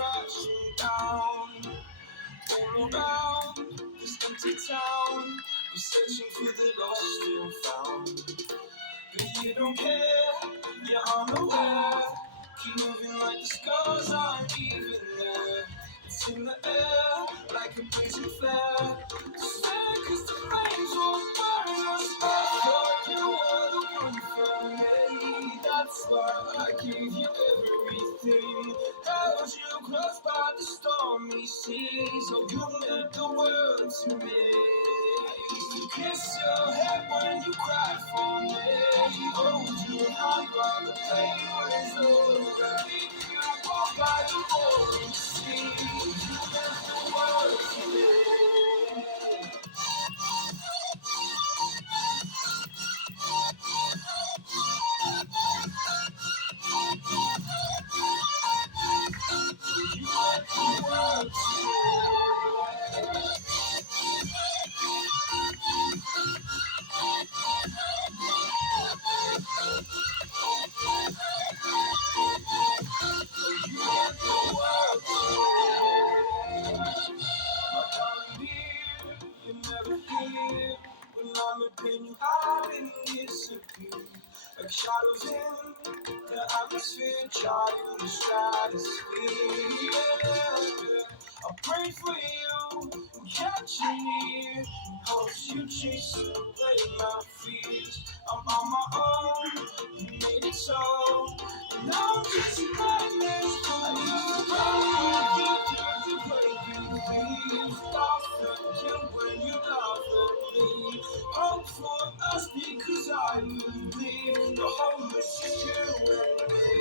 crashing down. All around this empty town, I'm searching for the lost and found. But you don't care, you're unaware. Keep moving like the scars aren't even there. It's in the air, like a blazing flare. Swear, 'cause the flames won't burn us. I thought you were the one for me. That's why I gave you everything. Held you close by the stormy seas. Oh, you meant the world to me. You kiss your head when you cried for me. Hold your hand while the pain was over. You walk by the roaring sea. You meant the world to me. You meant the world to me. You meant the world to me. My darling dear, you never hear. When I'm in pain, you hide and disappear. Like shadows in the atmosphere, trying to stratosphere. I pray for you, catch you near. Hopes you chase away my fears. I'm on my own, you made it so. Now I'm chasing nightmares. I used to play you, please. Stop thinking when you laugh at me. Hope for us because I believe the whole is you and me.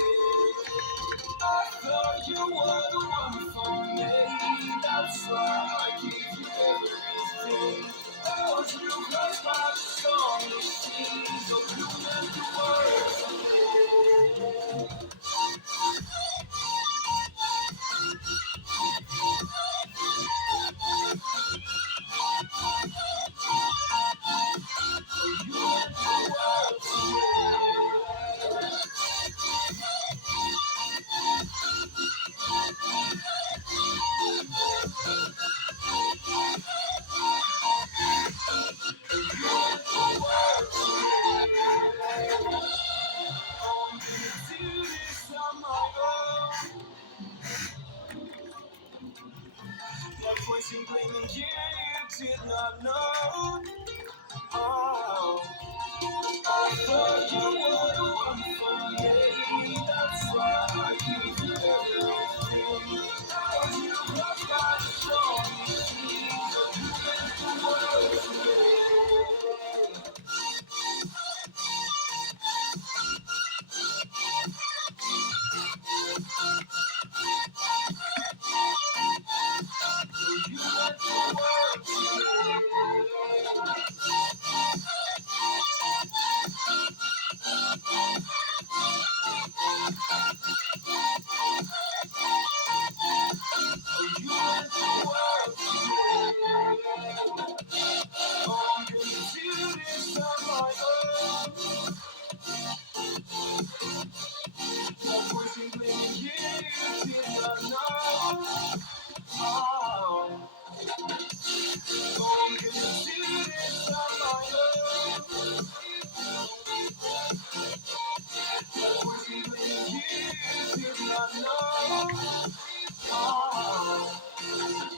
I thought you were the one for me. That's why I give you everything. Held you close by the stormy seas. Oh, you meant the world to me. You meant the world to me. Voicing blaming you, you did not know. Oh, I thought you were the one for me. That's why I give you everything. Held you close by the stormy seas. Oh, you meant the world to me. You meant the world to me. You meant the world to me. Oh, I'm gonna do this on my own. No voicing blaming you, you did not know. Oh, I'm gonna do this on my own. No voicing blaming you, you did not know. Oh,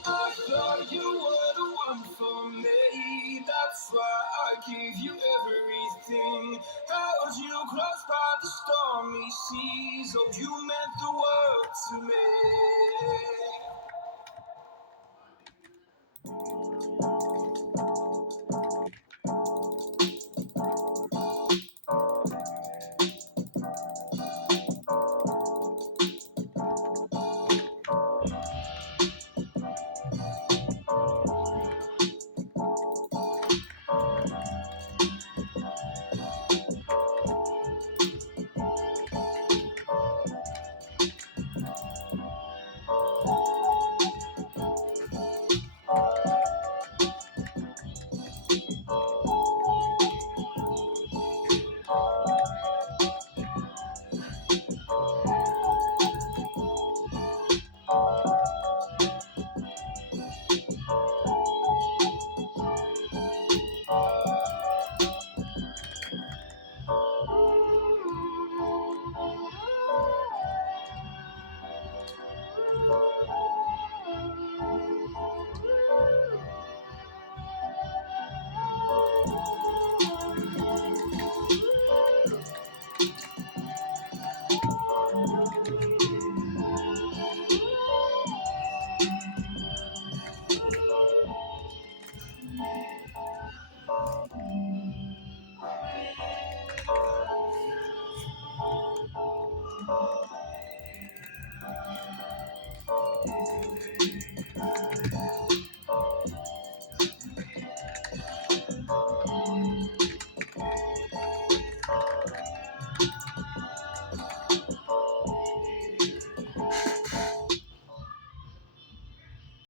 I thought you were the one for me. That's why I give you everything. Held you close by the stormy seas. Oh, you meant the world to me.